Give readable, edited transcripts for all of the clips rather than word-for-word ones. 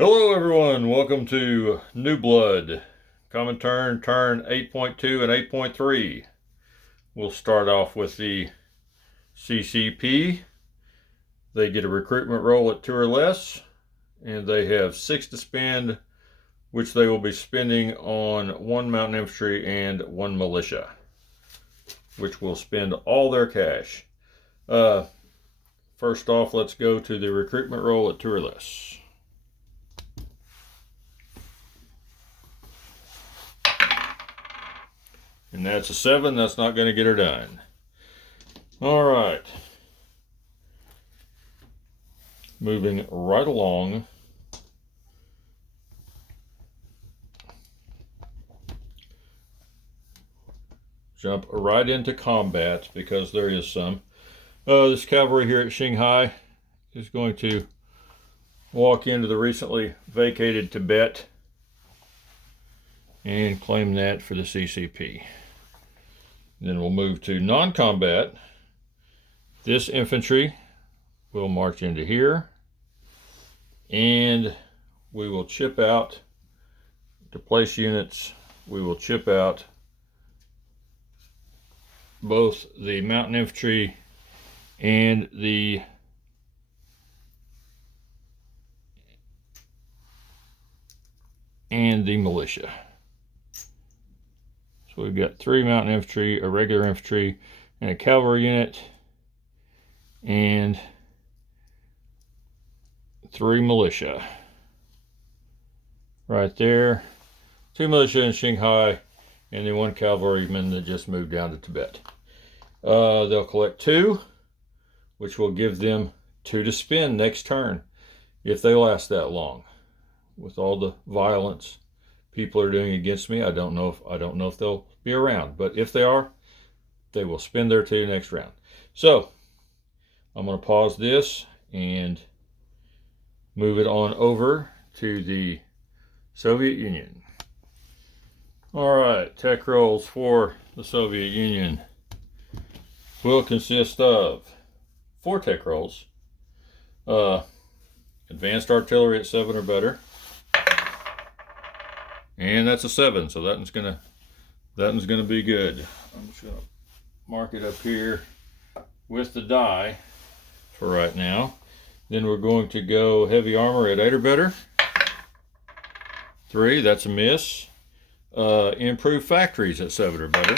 Hello everyone, welcome to Newblood Comminturn turn 8.2 and 8.3. We'll start off with the CCP. They get a recruitment roll at 2 or less, and they have 6 to spend, which they will be spending on 1 mountain infantry and 1 militia, which will spend all their cash. First off, let's go to the recruitment roll at 2 or less. And that's a 7. That's not going to get her done. All right. Moving right along. Jump right into combat because there is some. This cavalry here at Shanghai is going to walk into the recently vacated Tibet and claim that for the CCP. Then we'll move to non-combat. This infantry will march into here, and we will chip out to place units. We will chip out both the mountain infantry and the militia. So we've got 3 mountain infantry, a regular infantry, and a cavalry unit, and 3 militia. Right there. 2 militia in Shanghai, and then 1 cavalryman that just moved down to Tibet. They'll collect 2, which will give them 2 to spend next turn, if they last that long. With all the violence people are doing against me, I don't know if they'll be around, but if they are, they will spend their 2 next round. So I'm going to pause this and move it on over to the Soviet Union. All right, tech rolls for the Soviet Union will consist of 4 tech rolls, advanced artillery at 7 or better. And that's a 7, so that one's gonna be good. I'm just gonna mark it up here with the die for right now. Then we're going to go heavy armor at 8 or better. 3, that's a miss. Improved factories at 7 or better.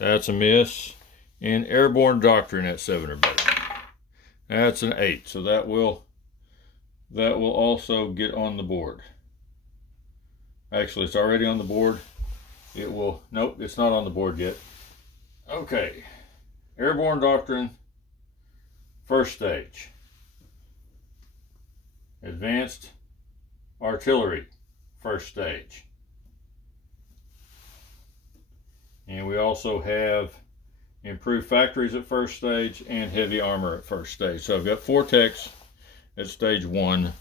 That's a miss. And airborne doctrine at 7 or better. That's an 8, so that will also get on the board. Actually, it's already on the board. It will, nope, it's not on the board yet. Okay, airborne doctrine, first stage. Advanced artillery, first stage. And we also have improved factories at first stage and heavy armor at first stage. So I've got 4 techs at stage 1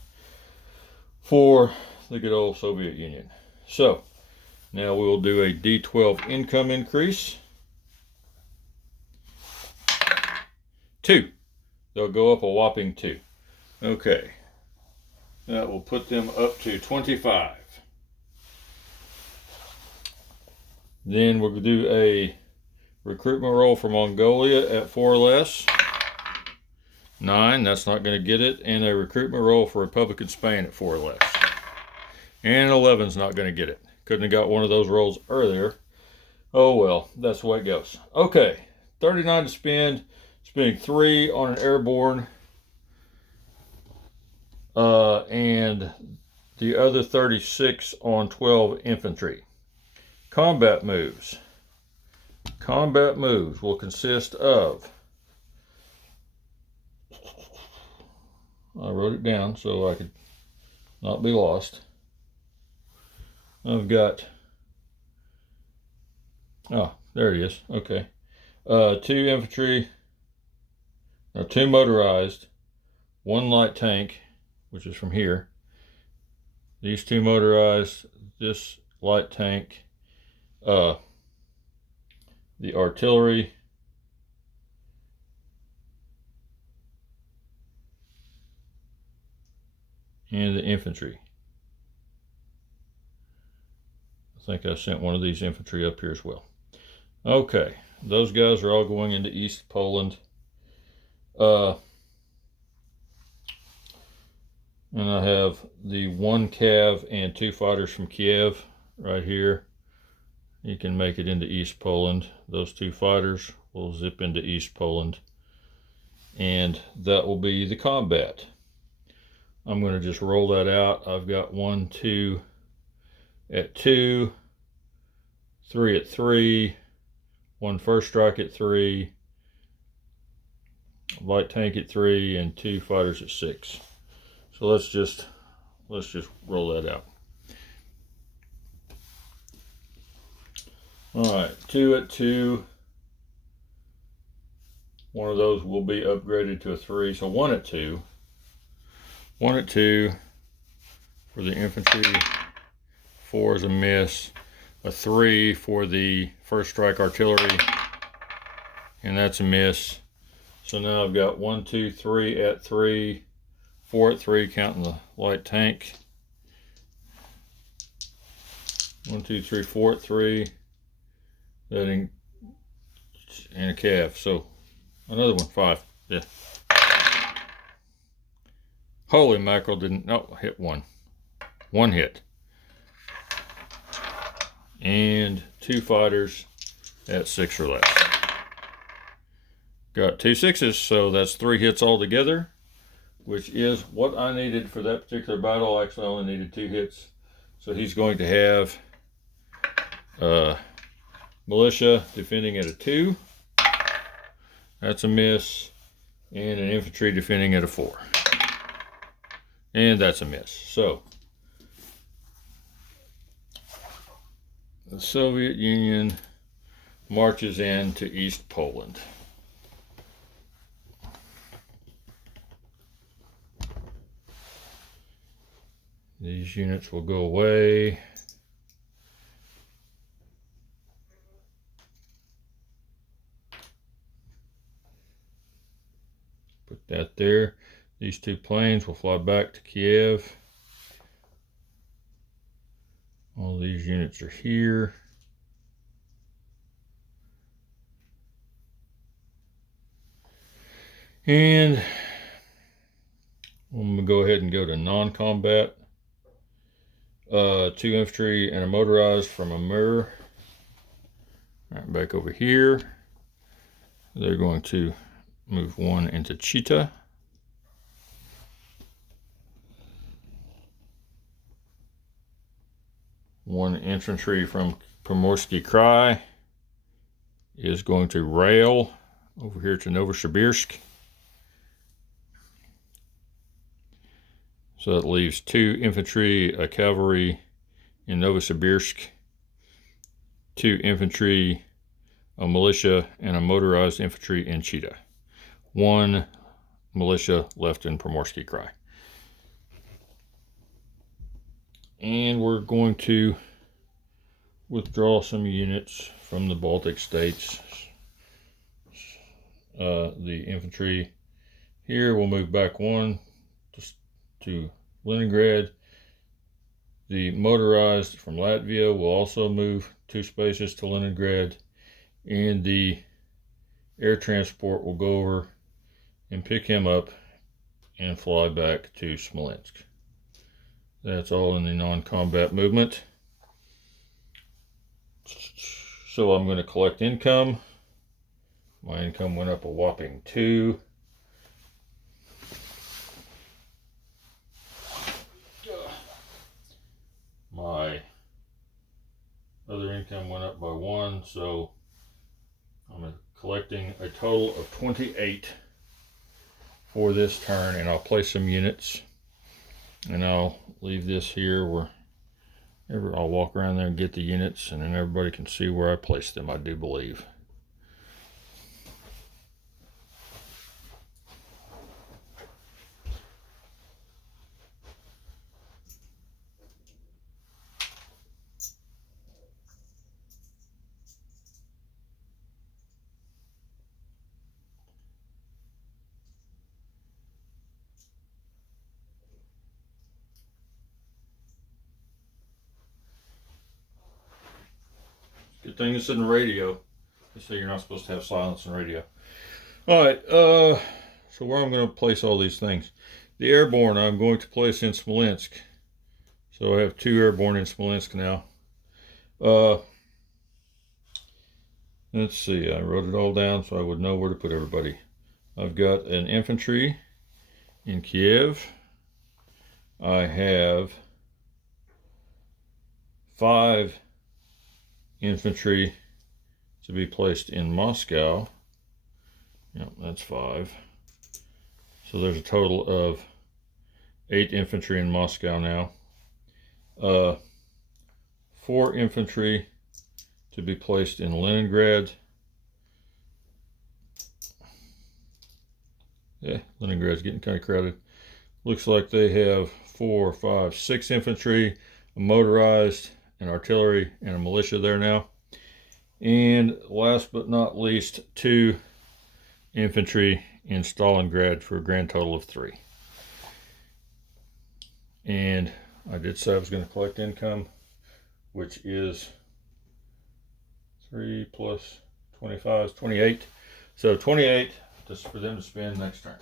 for the good old Soviet Union. So now we will do a D12 income increase. 2. They'll go up a whopping 2. Okay. That will put them up to 25. Then we'll do a recruitment roll for Mongolia at 4 or less. 9, that's not going to get it. And a recruitment roll for Republican Spain at 4 or less. And 11's not going to get it. Couldn't have got one of those rolls earlier. Oh well, that's the way it goes. Okay, 39 to spend. Spending 3 on an airborne. And the other 36 on 12 infantry. Combat moves. Combat moves will consist of, I wrote it down so I could not be lost. I've got, oh, there it is. Okay. 2 infantry, 2 motorized, 1 light tank, which is from here. These 2 motorized, this light tank, the artillery, and the infantry. I think I sent one of these infantry up here as well. Okay, those guys are all going into East Poland. And I have the 1 Cav and 2 fighters from Kiev right here. You can make it into East Poland. Those 2 fighters will zip into East Poland. And that will be the combat. I'm going to just roll that out. I've got 1, 2 at 2, 3 at 3, 1 first strike at 3, light tank at 3, and 2 fighters at 6. So let's just roll that out. All right, 2 at 2. One of those will be upgraded to a 3. So 1 at 2. 1 at 2 for the infantry. 4 is a miss. A 3 for the first strike artillery. And that's a miss. So now I've got 1, 2, 3 at 3. 4 at 3, counting the light tank. 1, 2, 3, 4 at 3. And a calf. So another one, 5. Yeah. Holy mackerel, didn't, no, hit 1. 1 hit. And 2 fighters at 6 or less. Got 2 6s, so that's 3 hits altogether, which is what I needed for that particular battle. Actually, I only needed 2 hits. So he's going to have militia defending at a 2. That's a miss. And an infantry defending at a 4. And that's a miss. So the Soviet Union marches into East Poland. These units will go away. Put that there. These 2 planes will fly back to Kiev. All these units are here. And I'm going to go ahead and go to non-combat. 2 infantry and a motorized from Amur. Right, back over here. They're going to move 1 into Chita. One infantry from Primorsky Krai is going to rail over here to Novosibirsk. So that leaves 2 infantry, a cavalry in Novosibirsk, 2 infantry, a militia, and a motorized infantry in Chita. 1 militia left in Primorsky Krai. And we're going to withdraw some units from the Baltic states. The infantry here will move back 1 to Leningrad. The motorized from Latvia will also move 2 spaces to Leningrad. And the air transport will go over and pick him up and fly back to Smolensk. That's all in the non-combat movement. So I'm going to collect income. My income went up a whopping 2. My other income went up by 1, so I'm collecting a total of 28 for this turn, and I'll place some units. And I'll leave this here where I'll walk around there and get the units, and then everybody can see where I place them, I do believe. Good thing it's in the radio. They say you're not supposed to have silence in radio. Alright, so where I'm going to place all these things. The airborne I'm going to place in Smolensk. So I have 2 airborne in Smolensk now. Let's see, I wrote it all down so I would know where to put everybody. I've got an infantry in Kiev. I have 5 infantry to be placed in Moscow. Yep, that's 5. So there's a total of 8 infantry in Moscow now. 4 infantry to be placed in Leningrad. Yeah, Leningrad's getting kind of crowded. Looks like they have 4, 5, 6 infantry, a motorized, an artillery, and a militia there now. And last but not least, 2 infantry in Stalingrad for a grand total of 3. And I did say I was going to collect income, which is 3 plus 25 is 28. So 28 just for them to spend next turn.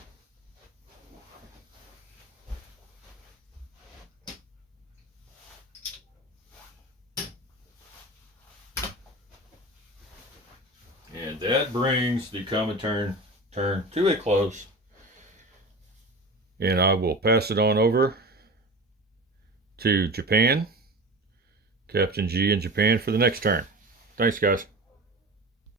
And that brings the Comminturn turn to a close. And I will pass it on over to Japan, Captain G in Japan, for the next turn. Thanks, guys.